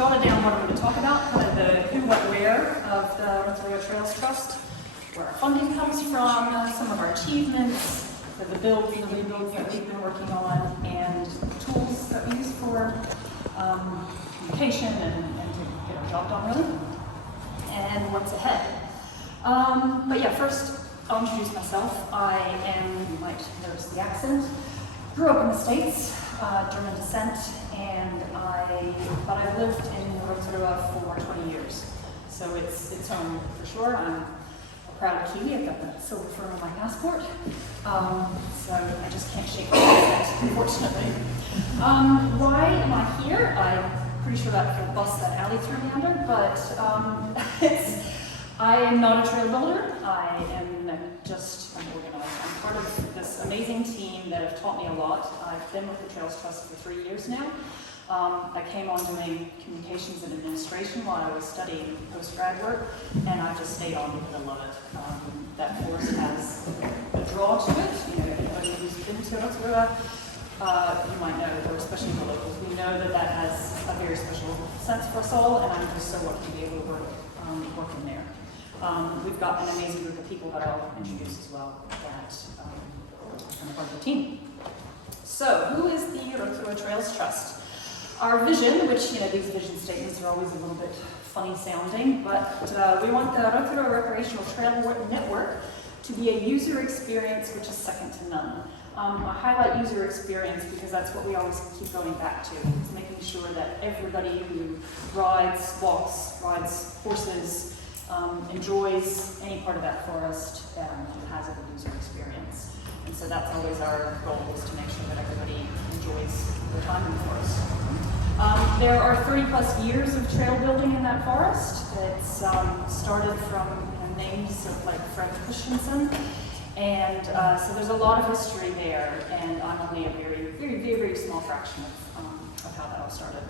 jotted down what I'm going to talk about, kind of the who, what, where of the Rotorua Trails Trust, where our funding comes from, some of our achievements, the rebuilds that we've been working on, and tools that we use for communication and to get our job done really, and what's ahead. But yeah, first I'll introduce myself. I am, you might notice the accent, grew up in the States, German descent, but I've lived in Rotorua for 20 years. So it's home for sure. I'm a proud Kiwi. I've got the silver fur on my passport. So I just can't shake my accent, unfortunately. Why am I here? I'm pretty sure that the bus that Allie threw me under, but I am not a trail builder. I am just an organizer. I'm part of this amazing team that have taught me a lot. I've been with the Trails Trust for 3 years now. I came on doing communications and administration while I was studying post-grad work, and I just stayed on because I love it. That course has a draw to it. You know, anybody who's been to Rotorua, you might know, or especially the locals, we know that that has a very special sense for us all, and I'm just so lucky to be able to work in there. We've got an amazing group of people that I'll introduce as well that are part of the team. So, who is the Rotorua Trails Trust? Our vision, which, you know, these vision statements are always a little bit funny sounding, but we want the Rotorua Recreational Trail Network to be a user experience which is second to none. I highlight user experience because that's what we always keep going back to. It's making sure that everybody who rides, walks, rides horses, enjoys any part of that forest has a good user experience. And so that's always our goal, is to make sure that everybody enjoys their time in the forest. There are 30 plus years of trail building in that forest. It's started from names of like Fred Christensen. And so there's a lot of history there, and I'm only a very, very, very, very small fraction of how that all started.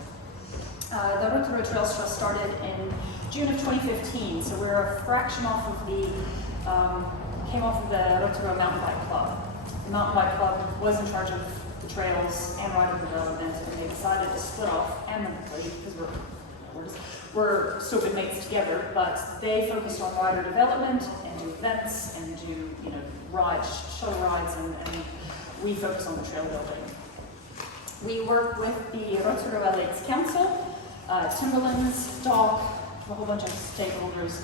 The Rotorua Trails Trust started in June of 2015, so we're a fraction off of came off of the Rotorua Mountain Bike Club. The Mountain Bike Club was in charge of the trails and rider development, and they decided to split off amicably because we're so good mates together, but they focused on rider development and do events and do, rides, shuttle rides, and we focus on the trail building. We work with the Rotorua Lakes Council, Timberlands, DOC, a whole bunch of stakeholders.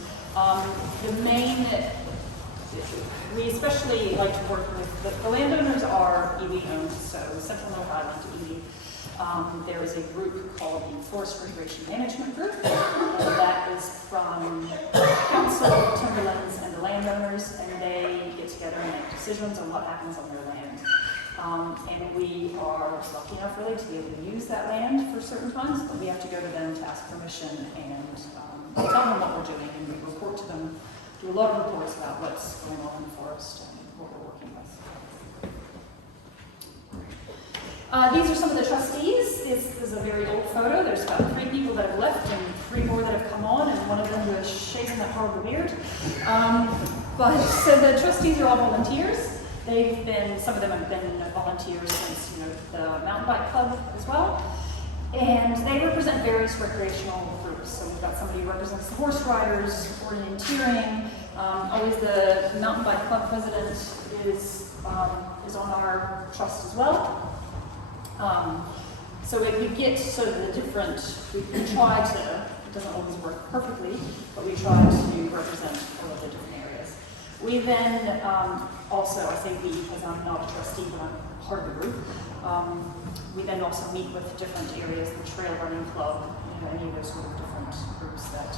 We especially like to work with, the landowners are iwi owned, so Central North Island iwi. There is a group called the Forest Recreation Management Group, and that is from council, timberlands, and the landowners, and they get together and make decisions on what happens on their land. And we are lucky enough really to be able to use that land for certain times, but we have to go to them to ask permission and tell them what we're doing, and we report to them, do a lot of reports about what's going on in the forest and what we're working with. These are some of the trustees. This is a very old photo. There's about 3 people that have left and 3 more that have come on, and one of them who has shaven that horrible beard. So the trustees are all volunteers. Some of them have been volunteers since the Mountain Bike Club as well. And they represent various recreational groups. So we've got somebody who represents the horse riders, orienteering. Always the Mountain Bike Club president is on our trust as well. So we get sort of the different, we try to, it doesn't always work perfectly, but we try to represent all of the different areas. We then also, I say we because I'm not a trustee, but I'm part of the group, we then also meet with different areas, the Trail Running Club, any of those sort of different groups that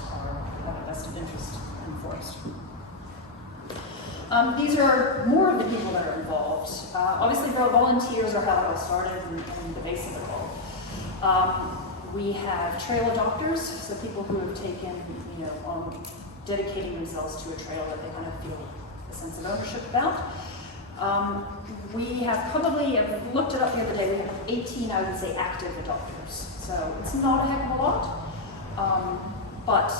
have a vested interest in the forest. These are more of the people that are involved. Obviously, volunteers are how it all started and the base of it all. We have trail adopters, so people who have taken, dedicating themselves to a trail that they kind of feel a sense of ownership about. We have probably, I've looked it up the other day, we have 18, I would say, active adopters. So it's not a heck of a lot, but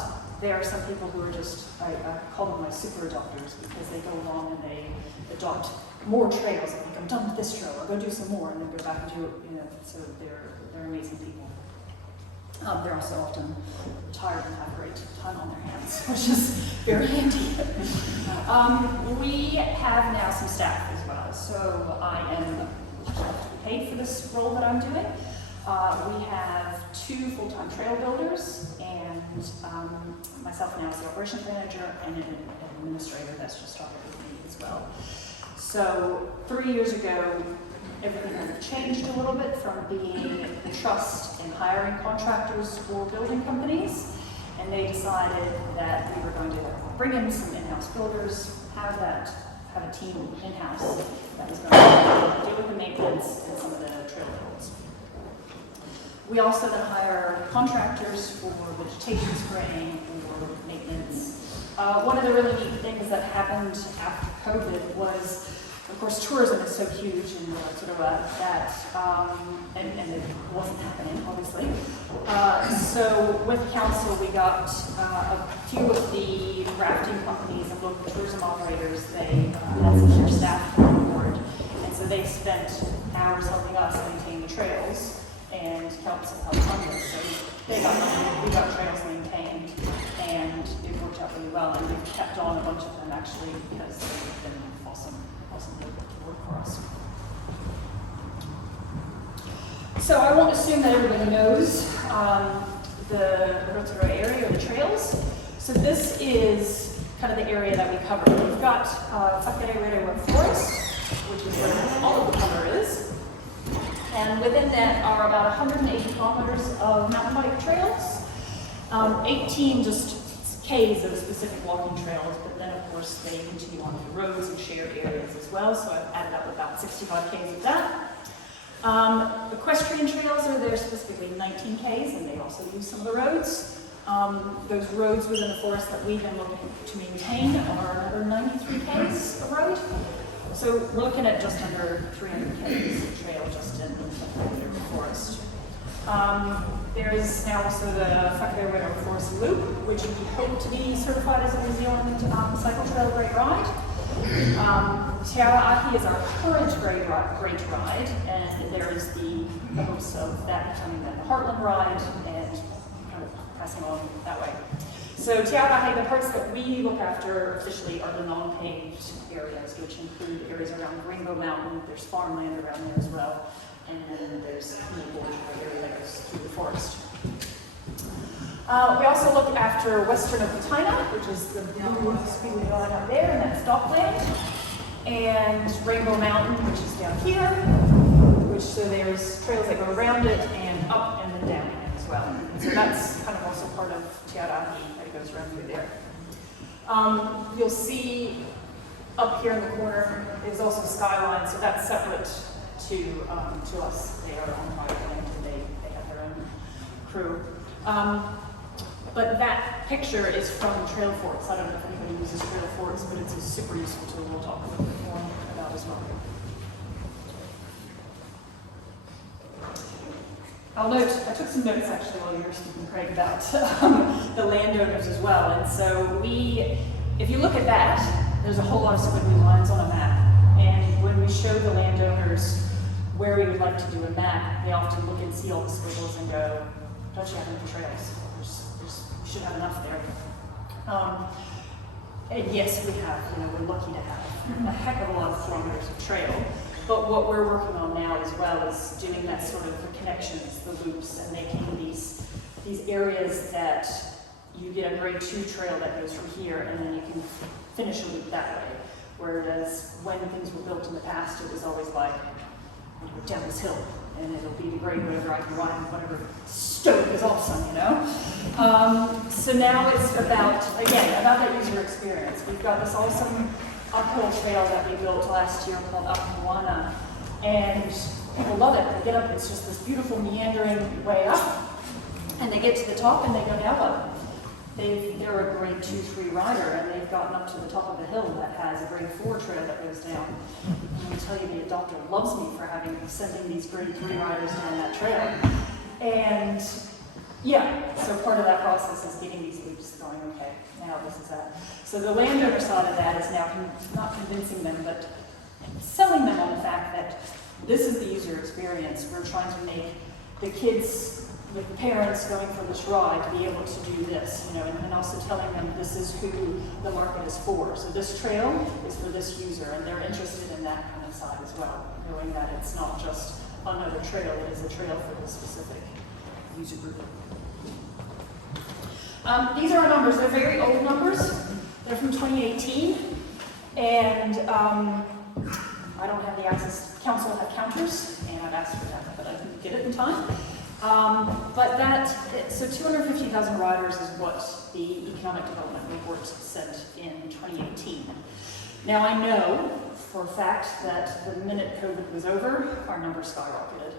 there are some people who are just, I call them my super adopters because they go along and they adopt more trails. Like, I'm done with this trail, I'll go do some more, and then go back and do it, so they're amazing people. They're also often tired and have great time on their hands, which is very handy. We have now some staff as well, so I am paid for this role that I'm doing. We have 2 full-time trail builders, and myself now as the operations manager and an administrator that's just started with me as well. So 3 years ago, everything kind of changed a little bit from being the trust in hiring contractors for building companies, and they decided that we were going to bring in some in-house builders, have a team in-house that was going to deal with the maintenance and some of the trail builds. We also then hire contractors for vegetation spraying or maintenance. One of the really neat things that happened after COVID was, of course, tourism is so huge and and it wasn't happening, obviously. So with council, we got a few of the rafting companies and local tourism operators. They had some of their staff on board, and so they spent hours helping us maintain the trails, and council helped fund us. So we got trails maintained, and it worked out really well. And we've kept on a bunch of them actually because they've been awesome to work for us. So I won't assume that everybody knows the Rotorua area or the trails. So this is kind of the area that we cover. We've got Whakarerewa Forest, which is where all of the cover is. And within that are about 180 kilometers of mountain bike trails, 18 just Ks of specific walking trails, but then of course they continue on to roads and shared areas as well, so I've added up about 65 Ks of that. Equestrian trails are there specifically 19 Ks, and they also use some of the roads. Those roads within the forest that we've been looking to maintain are another 93 Ks of road. So we're looking at just under 300 Ks of trail just in the forest. There is now also the Whakarerewa Forest Loop, which we hope to be certified as a New Zealand cycle trail great ride. Te Awahi is our current great ride, and there is the hopes of that becoming the Heartland ride and kind of passing on that way. So Te Awahi, the parts that we look after officially are the non-paved areas, which include areas around Rainbow Mountain. There's farmland around there as well, and then there's the area that goes through the forest. We also look after western Okataina, which is the blue squiggly line up there, and that's Dockland. And Rainbow Mountain, which is down here, so there's trails that go around it and up and then down it as well. And so that's kind of also part of Te Awahi that goes around through there. You'll see up here in the corner is also Skyline, so that's separate to us. They are on private land and they have their own crew. But that picture is from Trail Forks. I don't know if anybody uses Trail Forks, but it's a super useful tool we'll talk a little bit more about as well. I'll note, I took some notes actually while you were speaking, Craig, about the landowners as well. And so if you look at that, there's a whole lot of squiggly lines on a map. And when we show the landowners where we would like to do a map, they often look and see all the squiggles and go, don't you have any trails? We should have enough there. And yes, we have, we're lucky to have a heck of a lot of kilometers of trail. But what we're working on now as well is doing that sort of the connections, the loops, and making these areas that you get a grade 2 trail that goes from here, and then you can finish a loop that way. Whereas when things were built in the past, it was always like, down this hill, and it'll be the grade whatever I can ride, whatever stoke is awesome, So now it's about that user experience. We've got this awesome uphill trail that we built last year called Up Moana, and people love it. They get up, it's just this beautiful meandering way up, and they get to the top and they go down up. They're a grade 2-3 rider, and they've gotten up to the top of a hill that has a grade 4 trail that goes down. And I tell you, the adopter loves me for sending these grade 3 riders down that trail. And so part of that process is getting these loops going, okay, now this is that. So the landowner side of that is now not convincing them, but selling them on the fact that this is the user experience. We're trying to make the kids with the parents going for this ride to be able to do this, you know, and also telling them this is who the market is for. So this trail is for this user, and they're interested in that kind of side as well, knowing that it's not just another trail, it is a trail for this specific user group. These are our numbers. They're very old numbers. They're from 2018, and I don't have the access. Council have counters, and I've asked for that, but I didn't get it in time. So 250,000 riders is what the Economic Development Report said in 2018. Now I know for a fact that the minute COVID was over, our numbers skyrocketed.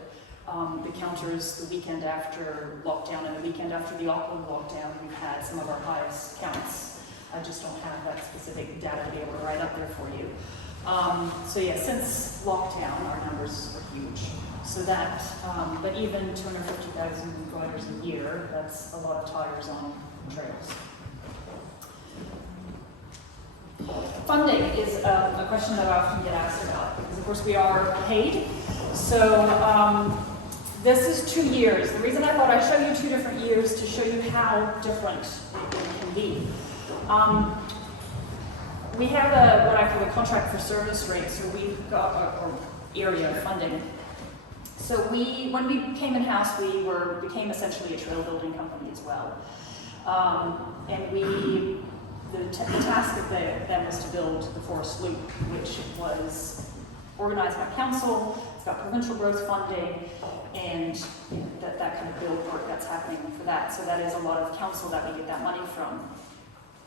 The counters the weekend after lockdown and the weekend after the Auckland lockdown, we've had some of our highest counts. I just don't have that specific data to be able to write up there for you. So yeah, since lockdown, our numbers are huge. So that, but even 250,000 riders a year, that's a lot of tires on trails. Funding is a question that I often get asked about, because of course we are paid. So this is 2 years. The reason I thought I'd show you 2 different years to show you how different it can be. We have what I call a contract for service rate, so we've got our area of funding. So when we came in-house, we became essentially a trail building company as well. And the task of them was to build the Forest Loop, which was organized by council. It's got provincial growth funding, and you know, that kind of build work that's happening for that. So that is a lot of council that we get that money from.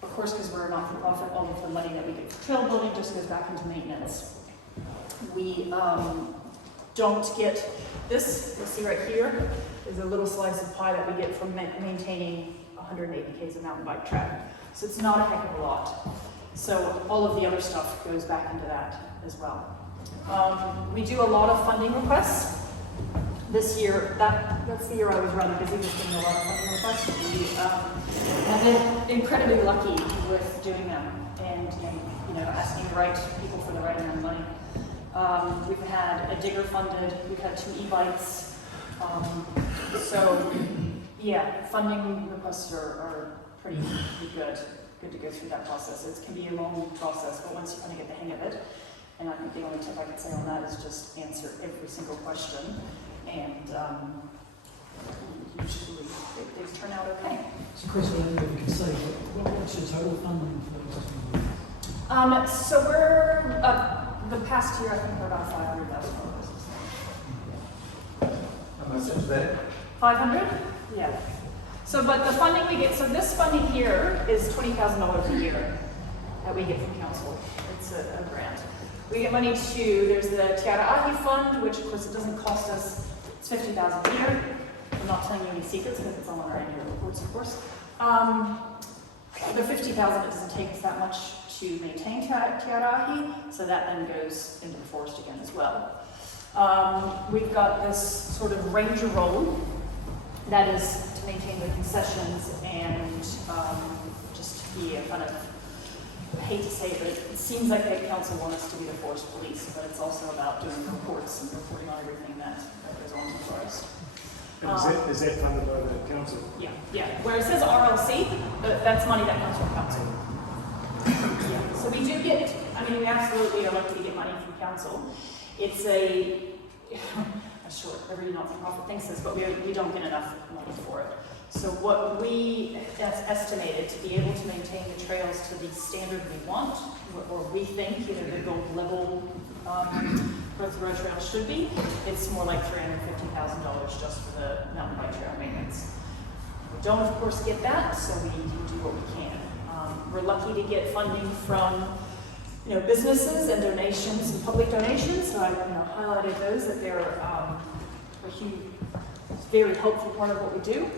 Of course, because we're a not-for-profit, all of the money that we get for trail building just goes back into maintenance. We don't get this. You'll see right here is a little slice of pie that we get from maintaining 180 k's of mountain bike track. So it's not a heck of a lot. So all of the other stuff goes back into that as well. We do a lot of funding requests. This year, that's the year I was rather busy with doing a lot of funding requests. We have been incredibly lucky with doing them and you know, asking the right people for the right amount of money. We've had a digger funded, we've had 2 e-bikes. So yeah, funding requests are pretty good to go through that process. It can be a long process, but once you kind of get the hang of it, and I think the only tip I can say on that is just answer every single question, and usually they turn out okay. So Kris, I don't know if you can say, what's your total funding for this? So we're, the past year I think we're about $500,000. How much is that? 500? Yeah. So, but the funding we get, so this funding here is $20,000 a year that we get from council. It's a grant. We get money there's the Te Ara Ahi Fund, which of course it doesn't cost us, it's $50,000 a year. I'm not telling you any secrets because it's all on our annual reports, of course. The $50,000, it doesn't take us that much to maintain Te Ara Ahi, so that then goes into the forest again as well. We've got this sort of ranger role that is to maintain the concessions and just be a kind of, I hate to say it, but it seems like the council wants us to be the forest police, but it's also about doing reports and reporting on everything that goes on in the forest. And is that funded by the council? Yeah. Where it says RLC, that's money that comes from council. Yeah. So we do get, I mean, we absolutely are lucky to get money from council. It's I'm sure every not-for-profit thinks this, but we don't get enough money for it. So what we estimated to be able to maintain the trails to the standard we want, or we think either the gold level Growth Road Trail should be, it's more like $350,000 just for the mountain bike trail maintenance. We don't, of course, get that, so we do what we can. We're lucky to get funding from businesses and donations and public donations. So I highlighted those, that they're a huge, very helpful part of what we do.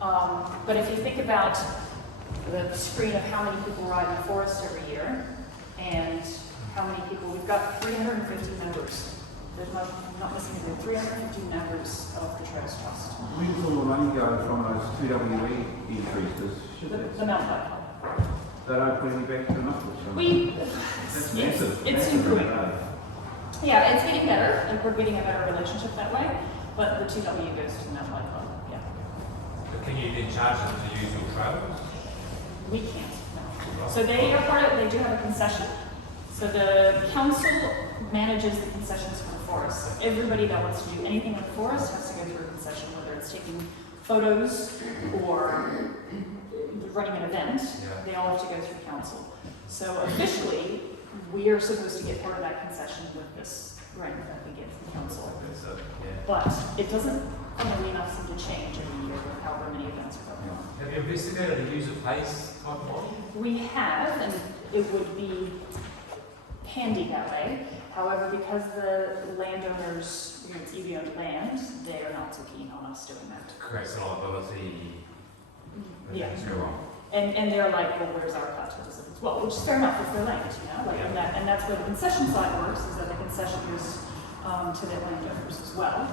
But if you think about the screen of how many people ride in the forest every year, and how many people, we've got 350 members. There's I'm not missing anything, 350 members of the Trails Trust. Where does all the money go from those 2WE increases? The mountain bike club. They don't put any back to the muscles? That's massive. It's improving. Yeah, it's getting better, and we're getting a better relationship that way, but the 2W goes to the mountain bike club, yeah. But can you then charge them to use your trails? We can't, no. So they are part of, they do have a concession. So the council manages the concessions for the forest. So everybody that wants to do anything in the forest has to go through a concession, whether it's taking photos or running an event. They all have to go through council. So officially, we are supposed to get part of that concession with this grant that we get from council. But it doesn't, funnily enough, seem to change every year with however many events are going on. Have you investigated a user pays type of model? We have, and it would be handy that way. However, because the landowners, you know, it's EV-owned land, they are not so keen on us doing that. Creates a liability. Yeah. Go on. And they're like, well, where's our cut as well? Which is fair enough if they're land, you know? Like, and that's where the concession side works, is that the concession goes to the landowners as well.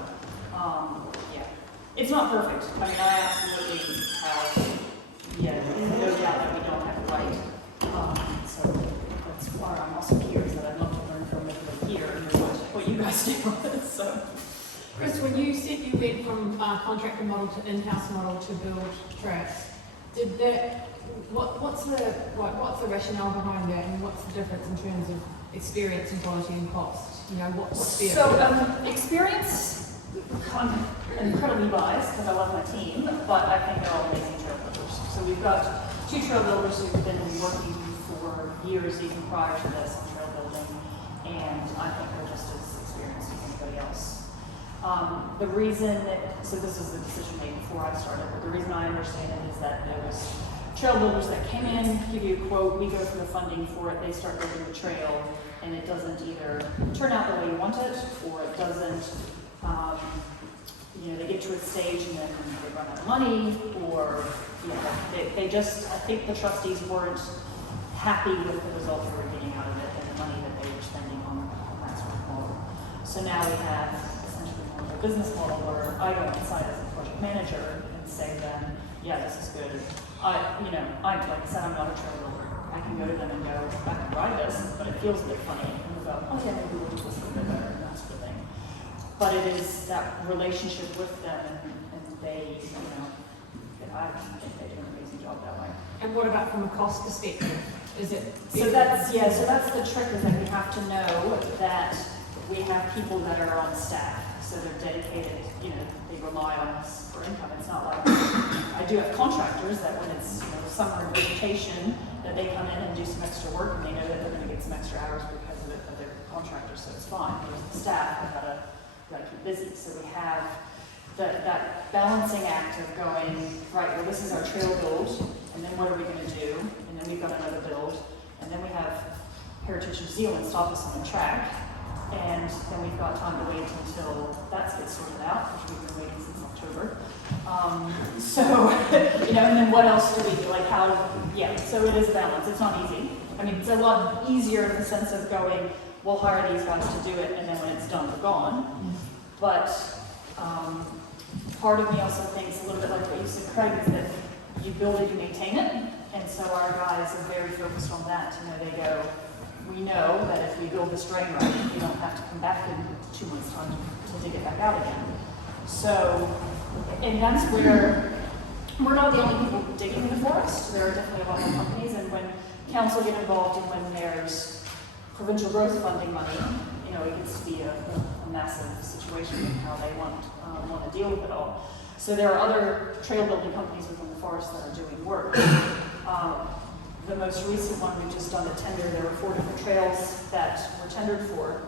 Yeah. It's not perfect. I mean, I absolutely have, no doubt that we don't have it right. So that's why I'm also here, is that I'd love to learn from everybody here and what you guys do. So, Kris, when you said you went from contractor model to in-house model to build tracks, did that? What's the rationale behind that, and what's the difference in terms of experience and quality and cost? You know, what's the experience, I'm incredibly biased because I love my team, but I think they're all amazing trail builders. So we've got 2 trail builders who've been working for years, even prior to this, on trail building, and I think they're just as experienced as anybody else. The reason that, so this is a decision made before I started, but the reason I understand it is that there was trail builders that came in, give you a quote, we go through the funding for it, they start building the trail, and it doesn't either turn out the way you want it, or it doesn't, they get to a stage and then they run out of money, or, they just, I think the trustees weren't happy with the results they were getting out of it and the money that they were spending on that sort of model. So now we have essentially more of a business model where I go inside as a project manager and say then, yeah, this is good. Like I said, I'm not a trail builder. I can go to them and go, I can ride this, but it feels a bit funny. And we'll go, oh yeah, maybe we'll do this a little bit better, and that sort of thing. But it is that relationship with them, and they, I think they do an amazing job that way. And what about from a cost perspective? Is it? So that's the trick, is that we have to know that we have people that are on staff. So they're dedicated, they rely on us for income. It's not like, I do have contractors that when it's summer and vacation, that they come in and do some extra work, and they know that they're going to get some extra hours because of it, but they're contractors, so it's fine. There's the staff that gotta keep busy. So we have that balancing act of going, right, well, this is our trail build, and then what are we going to do? And then we've got another build, and then we have Heritage New Zealand stop us on the track. And then we've got time to wait until that gets sorted out, which we've been waiting since October. And then what else do we do? Like so it is a balance. It's not easy. I mean, it's a lot easier in the sense of going, we'll hire these guys to do it, and then when it's done, we're gone. But part of me also thinks a little bit like what you said, Craig, is that you build it, you maintain it. And so our guys are very focused on that. They go, we know that if we build this drain right, we don't have to come back in 2 months' time to dig it back out again. So, and that's where we're not the only people digging in the forest. There are definitely a lot more companies, and when council get involved and when there's provincial growth funding money, it gets to be a massive situation in how they want to deal with it all. So there are other trail building companies within the forest that are doing work. The most recent one, we just done a tender. There were 4 different trails that were tendered for,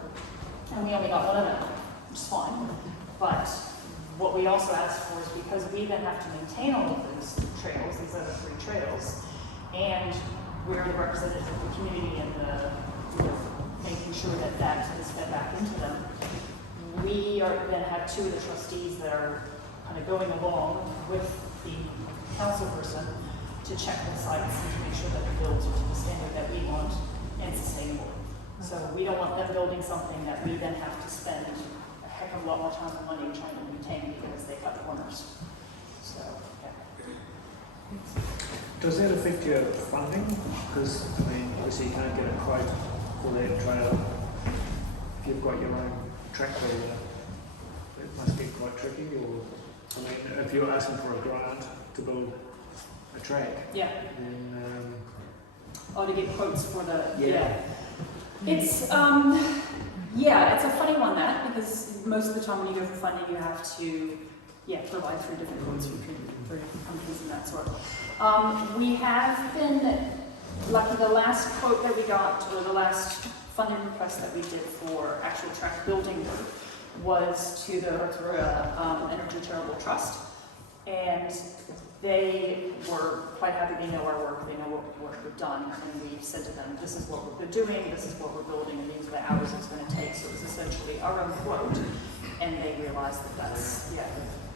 and we only got one of them, which is fine. But what we also asked for is, because we then have to maintain all of those trails, these other 3 trails, and we're the representatives of the community and making sure that that is fed back into them, we are going to have 2 of the trustees that are kind of going along with the council person to check the sites and to make sure that the builds are to the standard that we want and sustainable. So we don't want them building something that we then have to spend a heck of a lot more time and money trying to maintain because they cut corners. So, yeah. Does that affect your funding? Because, obviously you can't get a quote for that trail if you've got your own track builder. It must be quite tricky, or, if you're asking for a grant, to build a track, Yeah. then Oh, to get quotes for the, Yeah. It's, yeah, it's a funny one that, because most of the time when you go for funding, you have to, provide 3 different quotes for companies and that sort. We have been lucky, the last quote that we got, or the last funding request that we did for actual track building work was to the Rotorua Energy Charitable Trust. And they were quite happy. They know our work. They know what work we've done. And we said to them, this is what we're doing, this is what we're building, and these are the hours it's going to take. So it was essentially our own quote. And they realized that that's,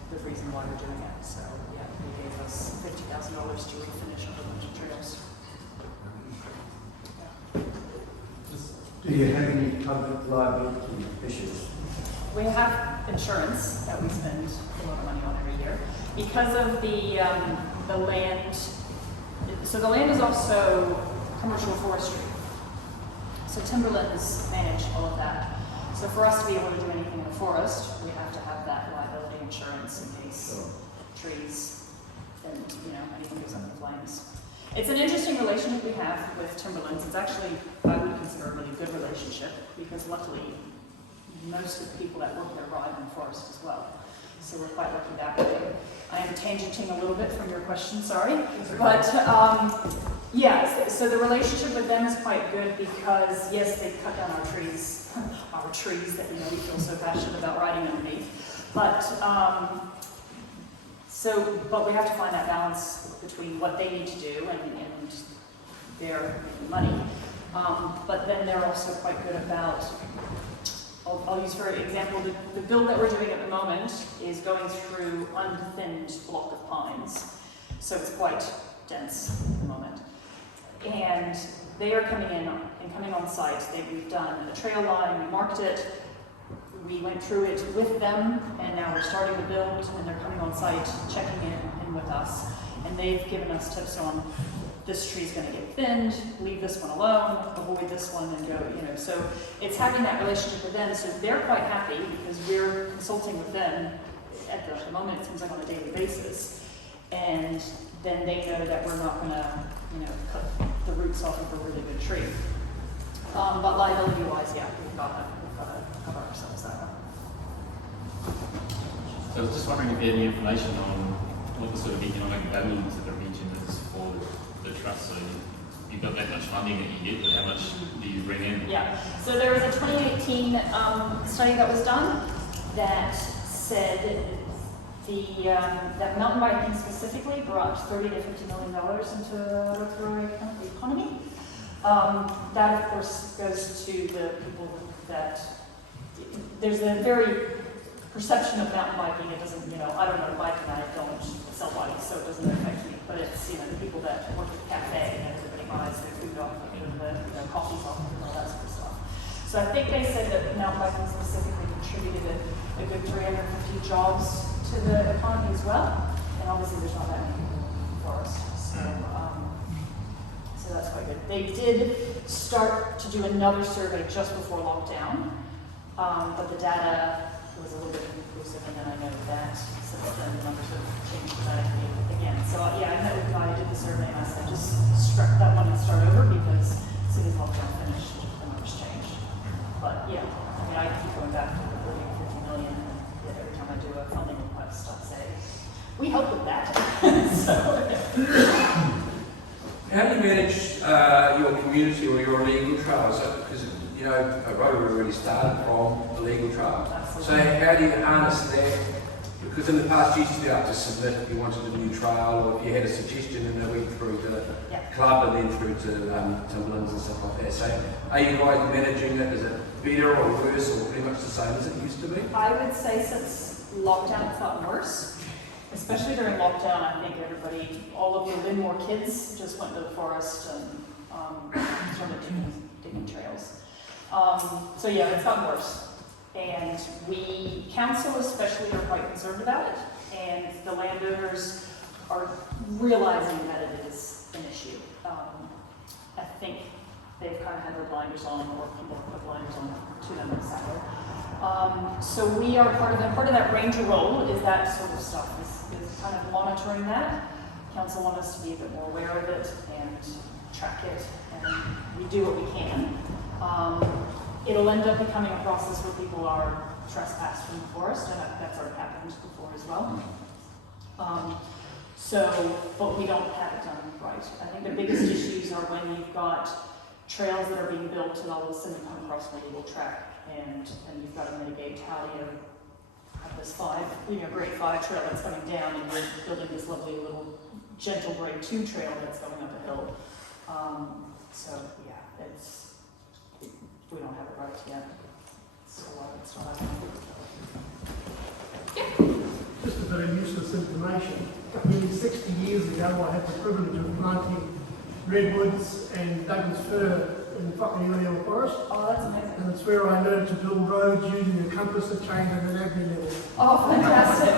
the reason why we're doing it. So, they gave us $50,000 to refinish a whole bunch of trails. Do you have any public liability issues? We have insurance that we spend a lot of money on every year. Because of the land, so the land is also commercial forestry. So timberlands manage all of that. So for us to be able to do anything in the forest, we have to have that liability insurance in case trees and anything goes up in flames. It's an interesting relationship we have with timberlands. It's actually, I would consider a really good relationship because luckily most of the people that work there ride in the forest as well. So we're quite lucky that way. I am tangenting a little bit from your question, sorry. But so the relationship with them is quite good because yes, they cut down our trees that we feel so passionate about riding underneath. But but we have to find that balance between what they need to do and their money. But then they're also quite good about, I'll use for example, the build that we're doing at the moment is going through unthinned block of pines. So it's quite dense at the moment. And they are coming in and coming on site. We've done a trail line, we marked it, we went through it with them, and now we're starting the build, and they're coming on site, checking in with us. And they've given us tips on this tree's going to get thinned, leave this one alone, avoid this one, and go, So it's having that relationship with them, so they're quite happy because we're consulting with them at the moment, it seems like on a daily basis. And then they know that we're not going to, cut the roots off of a really good tree. But liability-wise, we've got to cover ourselves that way. So I was just wondering if you had any information on what the sort of economic value to the region is for the trust. So you've got that much funding that you get, but how much do you bring in? Yeah, so there was a 2018 study that was done that said that mountain biking specifically brought $30 to $50 million into the Rotorua economy. That, of course, goes to the people that there's a very perception of mountain biking. It doesn't, I don't know bike and I don't sell bikes, so it doesn't affect me. But it's, the people that work at the cafe and everybody buys their food off of it, and the coffees off of it, and all that sort of stuff. So I think they said that mountain biking specifically contributed a good 350 jobs to the economy as well. And obviously there's not that many people in the forest. So that's quite good. They did start to do another survey just before lockdown, but the data was a little bit inconclusive, and then I know that since then the numbers have changed dramatically again. So I met with the guy who did the survey, and I said just struck that one and start over because as soon as lockdown finished, the numbers changed. But I keep going back to the 30 or 50 million, and every time I do a funding request, I say, we help with that. How do you manage your community or your illegal trails? Because a Rotary really started from a legal trail. Absolutely. So how do you harness that? Because in the past you used to be able to submit if you wanted a new trail, or if you had a suggestion and they went through to the club and then through to Timberlands and stuff like that. So are you guys managing it? Is it better or worse or pretty much the same as it used to be? I would say since lockdown it's gotten worse. Especially during lockdown, I think all of the Winmore kids just went to the forest and started digging trails. It's gotten worse. And council especially are quite concerned about it, and the landowners are realizing that it is an issue. I think they've kind of had their blinders on, or people have put blinders on to them in some way. So we are part of that ranger role is that sort of stuff, is kind of monitoring that. Council want us to be a bit more aware of it and track it, and we do what we can. It'll end up becoming a process where people are trespassed from the forest, and that's already happened before as well. But we don't have it done right. I think the biggest issues are when you've got trails that are being built and all of a sudden come across an illegal track, and you've got to mitigate how you have this grade 5 trail that's coming down, and you're building this lovely little gentle grade 2 trail that's going up a hill. We don't have it right yet. So it's still happening. Just a bit of useless information. Nearly 60 years ago, I had the privilege of planting redwoods and Douglas fir in Whakahirewa Forest. Oh, that's amazing. And it's where I learned to build roads using a compass, a chain, and an avenue level. Oh, fantastic.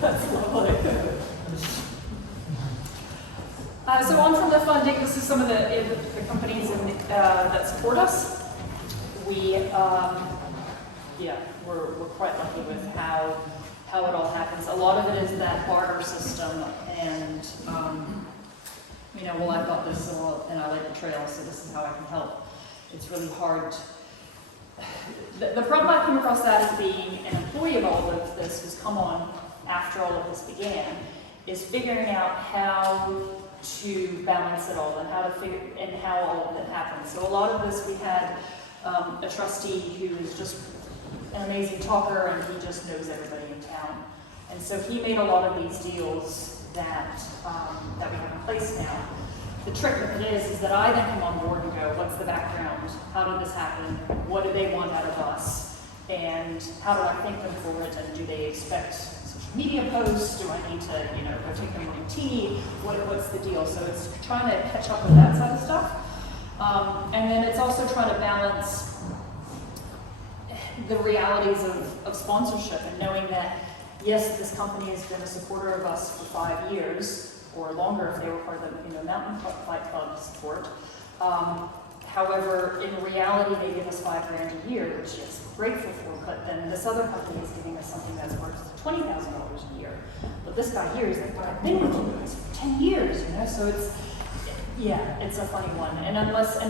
That's lovely. So on from the funding, this is some of the companies that support us. We're quite lucky with how it all happens. A lot of it is that barter system, and I've got this, and I like the trail, so this is how I can help. It's really hard. The problem I've come across that as being an employee of all of this who's come on after all of this began, is figuring out how to balance it all and how all of it happens. So a lot of this, we had a trustee who is just an amazing talker, and he just knows everybody in town. And so he made a lot of these deals that we have in place now. The trick with it is that I then come on board and go, what's the background? How did this happen? What do they want out of us? And how do I thank them for it? And do they expect social media posts? Do I need to, go take them on tea? What's the deal? So it's trying to catch up with that side of stuff. And then it's also trying to balance the realities of sponsorship, and knowing that, yes, this company has been a supporter of us for 5 years, or longer if they were part of the Mountain Fight Club support. However, in reality, they give us $5,000 a year, which is grateful for, but then this other company is giving us something that's worth $20,000 a year. But this guy here is like, but I've been with you guys for 10 years, so it's a funny one. And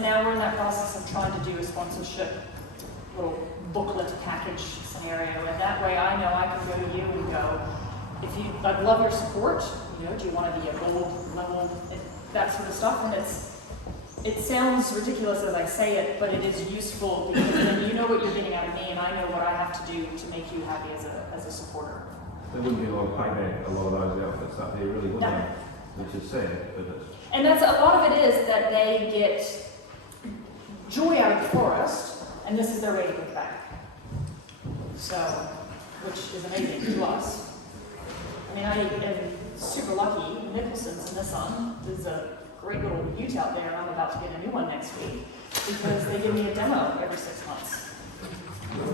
now we're in that process of trying to do a sponsorship little booklet package scenario, and that way I know I can go to you and go, I'd love your support, do you want to be a gold level, that sort of stuff, and it sounds ridiculous as I say it, but it is useful, because then you know what you're getting out of me, and I know what I have to do to make you happy as a supporter. There wouldn't be a lot of payback, a lot of those outfits up there, really, would No. they? Which is sad, but it's... And that's a lot of it is that they get joy out of the forest, and this is their way to give back. So, which is amazing to us. I am super lucky. Nicholson's in the sun. There's a great little ute out there, and I'm about to get a new one next week, because they give me a demo every 6 months.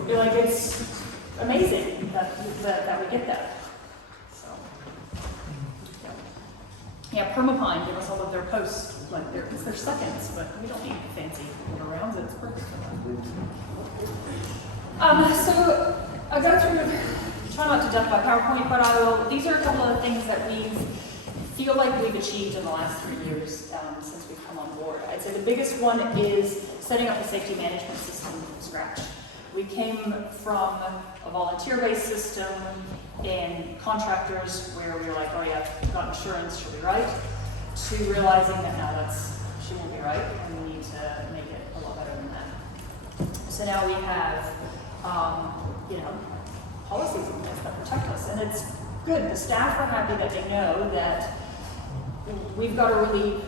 It's amazing that we get that. So, yeah, Permapine give us all of their posts, it's their seconds, but we don't need fancy arounds. It's perfect for them. So I'll go through, try not to death by PowerPoint, but these are a couple of things that we feel like we've achieved in the last 3 years since we've come on board. I'd say the biggest one is setting up a safety management system from scratch. We came from a volunteer-based system and contractors where we were like, oh yeah, we've got insurance, should be right, to realizing that no, she won't be right, and we need to make it a lot better than that. So now we have policies in place that protect us, and it's good. The staff are happy that they know that we've got a really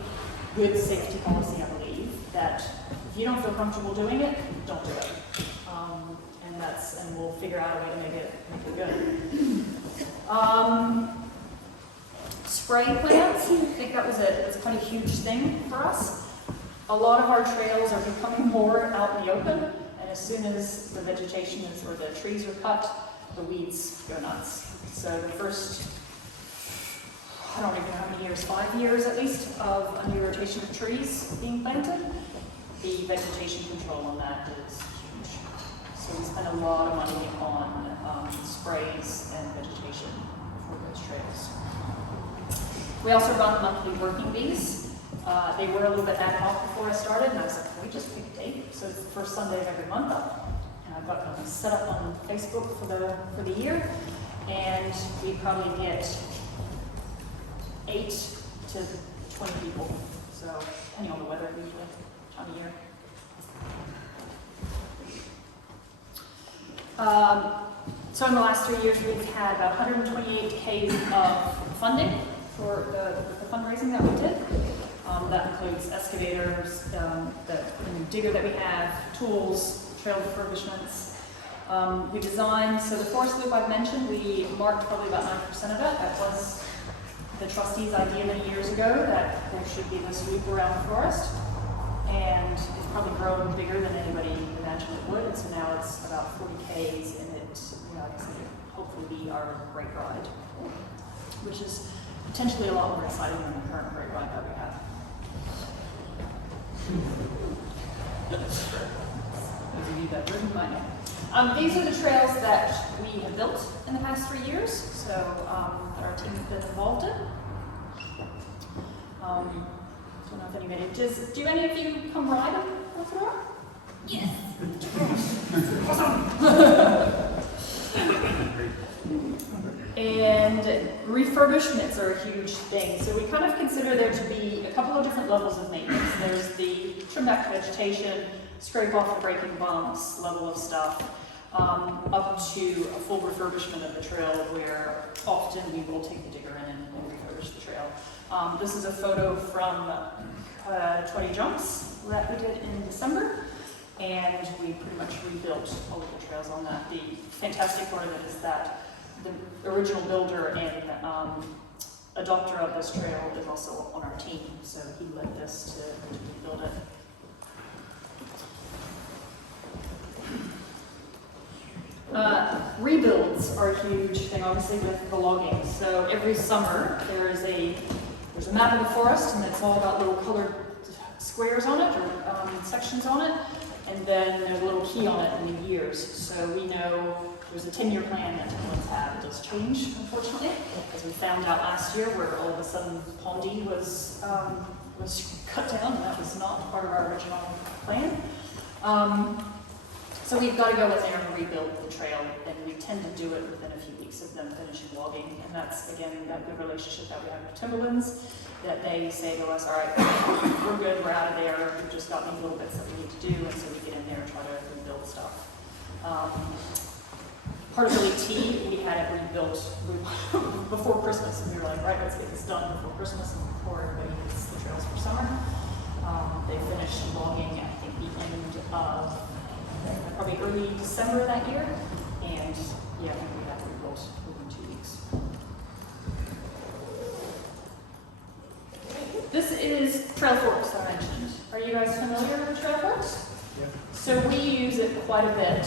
good safety policy, I believe, that if you don't feel comfortable doing it, don't do it. And we'll figure out a way to make it good. Spray plants, I think that's quite a huge thing for us. A lot of our trails are becoming more out in the open, and as soon as the vegetation or the trees are cut, the weeds go nuts. So the first, I don't even know how many years, 5 years at least, of under rotation of trees being planted, the vegetation control on that is huge. So we spend a lot of money on sprays and vegetation for those trails. We also run monthly working bees. They were a little bit ad hoc before I started, and I was like, can we just pick a date? So it's the first Sunday of every month. And I've got them set up on Facebook for the year, and we probably get 8 to 20 people. So depending on the weather, usually time of year. So in the last 3 years, we've had about 128K of funding for the fundraising that we did. That includes excavators, the digger that we have, tools, trail refurbishments. We designed, so the forest loop I've mentioned, we marked probably about 9% of it. That was the trustees' idea many years ago, that there should be this loop around the forest. And it's probably grown bigger than anybody imagined it would. And so now it's about 40 Ks, and it's, like I said, hopefully be our great ride, which is potentially a lot more exciting than the current great ride that we have. Those of you that wouldn't might know. These are the trails that we have built in the past 3 years, so that our team has been involved in. I don't know if anybody does. Do any of you come ride on Fedora? Yes. And refurbishments are a huge thing. So we kind of consider there to be a couple of different levels of maintenance. There's the trim back vegetation, scrape off the breaking bumps level of stuff, up to a full refurbishment of the trail, where often we will take the digger in and refurbish the trail. This is a photo from 20 Jumps that we did in December, and we pretty much rebuilt all of the trails on that. The fantastic part of it is that the original builder and adopter of this trail is also on our team, so he led this to rebuild it. Rebuilds are a huge thing, obviously, with the logging. So every summer there's a map of the forest, and it's all about little colored squares on it, or sections on it, and then there's a little key on it in the years. So we know there's a 10-year plan that Timberlands have. It does change, unfortunately, as we found out last year, where all of a sudden Pondy was cut down, and that was not part of our original plan. So we've got to go in there and rebuild the trail, and we tend to do it within a few weeks of them finishing logging. And that's, again, that good relationship that we have with Timberlands, that they say to us, all right, we're good, we're out of there, we've just got these little bits that we need to do, and so we get in there and try to rebuild stuff. Part of Billy T, we had it rebuilt before Christmas, and we were like, right, let's get this done before Christmas and before everybody gets the trails for summer. They finished logging, I think, the end of probably early December that year, and yeah, I think we have rebuilt within 2 weeks. This is Trail Forks that I mentioned. Are you guys familiar with Trail Forks? Yeah. So we use it quite a bit.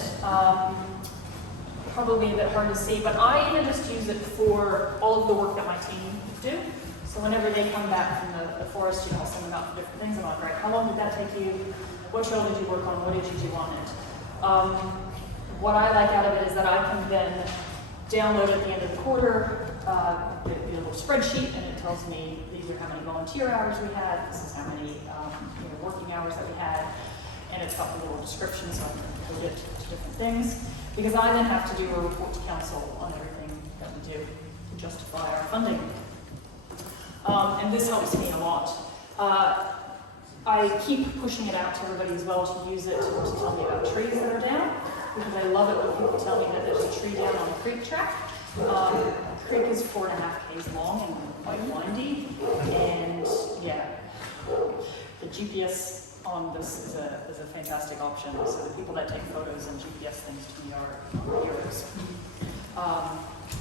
Probably a bit hard to see, but I even just use it for all of the work that my team do. So whenever they come back from the forest, I'll send them out for different things. I'm like, right, how long did that take you? What trail did you work on? What did you do on it? What I like out of it is that I can then download at the end of the quarter, get a little spreadsheet, and it tells me these are how many volunteer hours we had, this is how many working hours that we had, and it's got a little description so I can code it to different things, because I then have to do a report to council on everything that we do to justify our funding. And this helps me a lot. I keep pushing it out to everybody as well to use it to tell me about trees that are down, because I love it when people tell me that there's a tree down on a creek track. The creek is 4.5 Ks long and quite windy, and yeah, the GPS on this is a fantastic option. So the people that take photos and GPS things to me are heroes.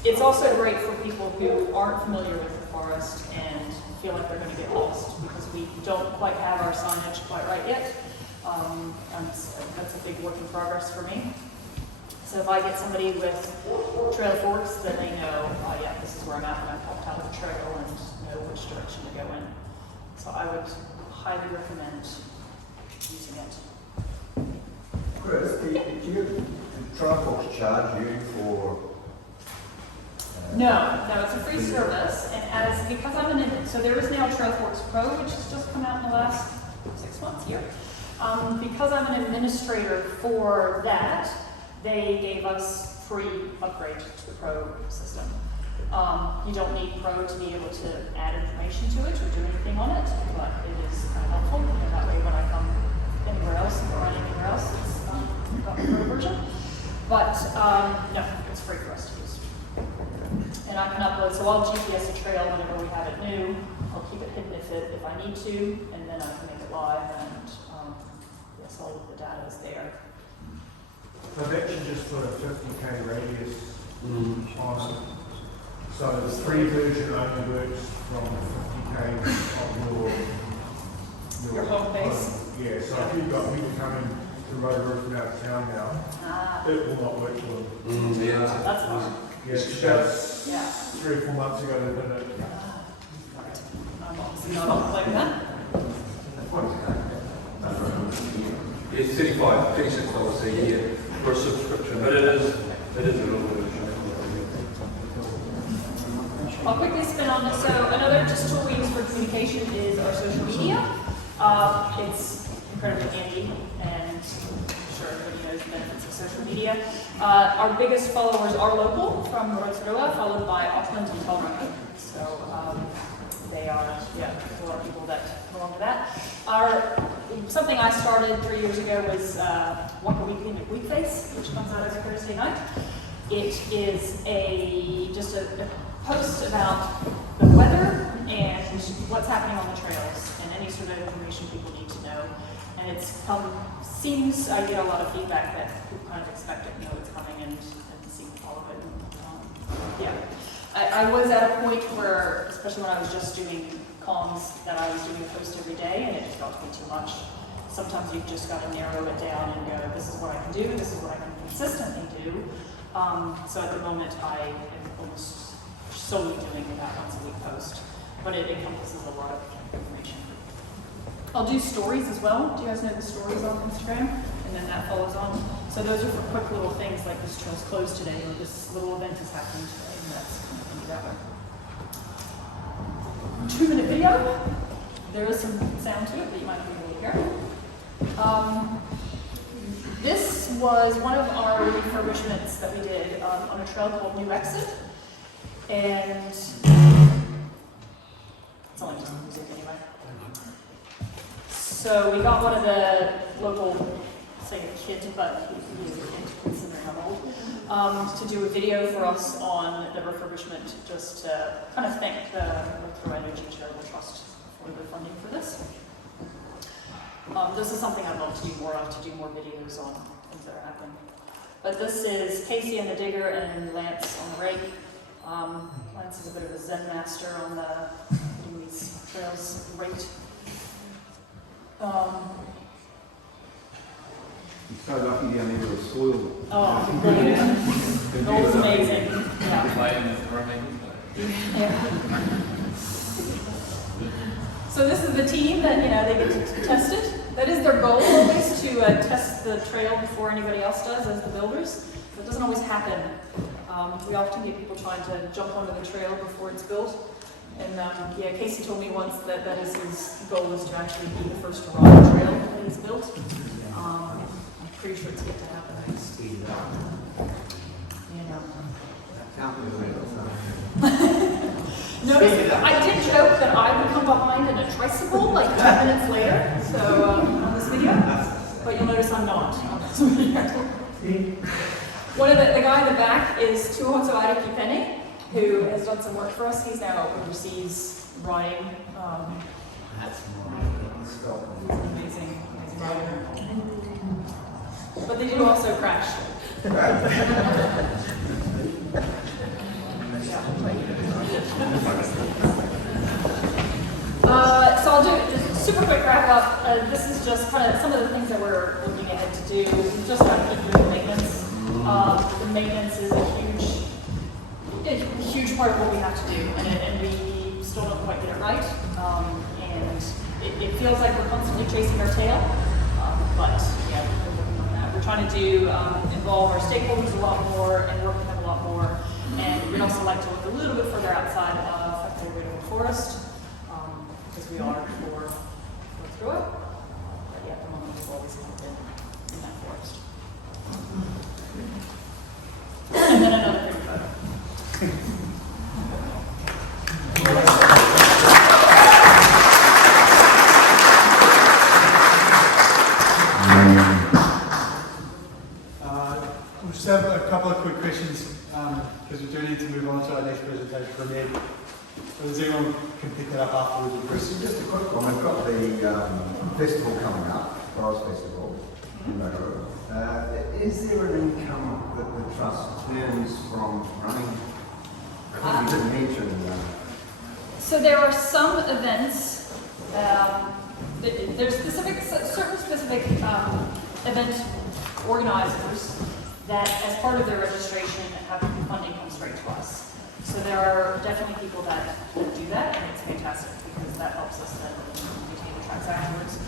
It's also great for people who aren't familiar with the forest and feel like they're going to get lost, because we don't quite have our signage quite right yet. And that's a big work in progress for me. So if I get somebody with Trail Forks, then they know, oh yeah, this is where I'm at when I've popped out of the trail and know which direction to go in. So I would highly recommend using it. Kris, did Trailforks charge you for? No, it's a free service, and because I'm so there is now Trailforks Pro, which has just come out in the last 6 months here. Because I'm an administrator for that, they gave us free upgrade to the Pro system. You don't need Pro to be able to add information to it or do anything on it, but it is kind of helpful, and that way when I come anywhere else or anywhere else, it's got the Pro version. But no, it's free for us to use. And I can upload, so I'll GPS a trail whenever we have it new. I'll keep it hidden if I need to, and then I can make it live, and yes, all of the data is there. I've actually just put a 50k radius on it. So the free version only works from 50k of Your home base? Yeah, so if you've got people coming to road roofing out of town now, it will not work for them. That's fine. Yeah, it's just 3 or 4 months ago they did it. I'm obviously not like that. It's $36 a year for a subscription, but it is a little bit. I'll quickly spin on this. So another just tool we use for communication is our social media. It's incredibly handy, and I'm sure everybody knows the benefits of social media. Our biggest followers are local from Rotorua, followed by Auckland and Tauranga. So they are, there's a lot of people that belong to that. Something I started 3 years ago was Waka Weekly McWeekface, which comes out every Thursday night. It is just a post about the weather and what's happening on the trails and any sort of information people need to know. And I get a lot of feedback that people kind of expect it, know it's coming, and see all of it. I was at a point where, especially when I was just doing comms, that I was doing a post every day, and it just got to be too much. Sometimes you've just got to narrow it down and go, this is what I can do, this is what I can consistently do. So at the moment, I am almost solely doing that once a week post, but it encompasses a lot of information. I'll do stories as well. Do you guys know the stories on Instagram? And then that follows on. So those are for quick little things like this trail's closed today, or this little event is happening today, and that's kind of that way. 2-minute video. There is some sound to it, but you might not be able to hear. This was one of our refurbishments that we did on a trail called New Exit. And it's only just music anyway. So we got one of the local, say a kid, but he was a kid, considering I'm old, to do a video for us on the refurbishment, just to kind of thank the Through Energy Charitable Trust for the funding for this. This is something I'd love to do more of, to do more videos on things that are happening. But this is Casey and the digger and Lance on the rake. Lance is a bit of a Zen master on getting these trails right. You're so lucky down there with the soil. Oh, brilliant. Gold is amazing. Yeah. So this is the team that, they get to test it. That is their goal always, to test the trail before anybody else does as the builders. But it doesn't always happen. We often get people trying to jump onto the trail before it's built. And Casey told me once that is his goal is to actually be the first to ride the trail that he's built. I'm pretty sure it's going to happen next. Notice, I did joke that I would come behind in a tricycle like 10 minutes later, so on this video, but you'll notice I'm not on this video. One of the guy in the back is Tuhoto Arikipene, who has done some work for us. He's now overseas riding. He's an amazing rider. But they do also crash. So I'll do just a super quick wrap up. This is just kind of some of the things that we're looking ahead to do. We've just got to keep doing maintenance. The maintenance is a huge part of what we have to do, and we still don't quite get it right. And it feels like we're constantly chasing our tail. but yeah, we're working on that. We're trying to involve our stakeholders a lot more and work with them a lot more. And we'd also like to look a little bit further outside of the Redwood Forest, because we are for through it. But yeah, at the moment we've always been in that forest. And then another pretty photo. We'll just have a couple of quick questions because we do need to move on to our next presentation from Ed. So does anyone can pick that up afterwards with Kris? Just a quick one. We've got the festival coming up, Forest Festival. Is there an income that the trust earns from running? I think you didn't mention. So there are some events. There's certain specific event organizers that, as part of their registration, have funding come straight to us. So there are definitely people that do that, and it's fantastic because that helps us then maintain the tracks afterwards.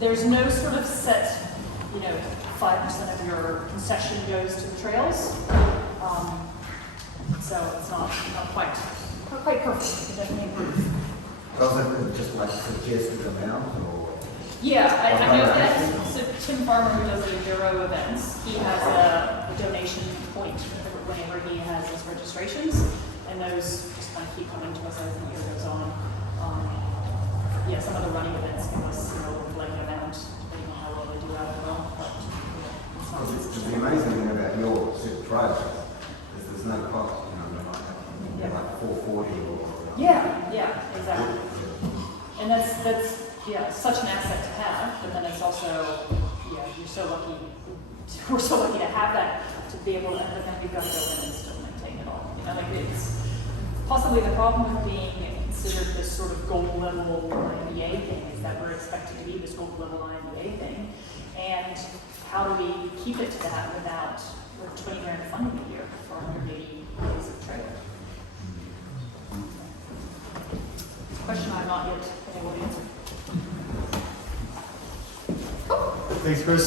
There's no sort of set, 5% of your concession goes to the trails. So it's not quite perfect. It definitely improves. Does it just like suggested amount or? Yeah, I know that. So Tim Farmer, who does the Bureau events, he has a donation point whenever he has his registrations, and those just kind of keep coming to us as the year goes on. Some of the running events give us a blanket amount, depending on how well they do out as well. But The amazing thing about your set of trails is there's no cost. They might have like 440 or. Yeah, exactly. And that's such an asset to have, but then it's also, you're so lucky, we're so lucky to have that, to be able to, and then we've got to go in and still maintain it all. It's possibly the problem with being considered this sort of gold level IMBA thing is that we're expected to be this gold level IMBA thing, and how do we keep it to that without $20 grand funding a year for 180 days of trail? Question I've not yet been able to answer. Thanks, Kris.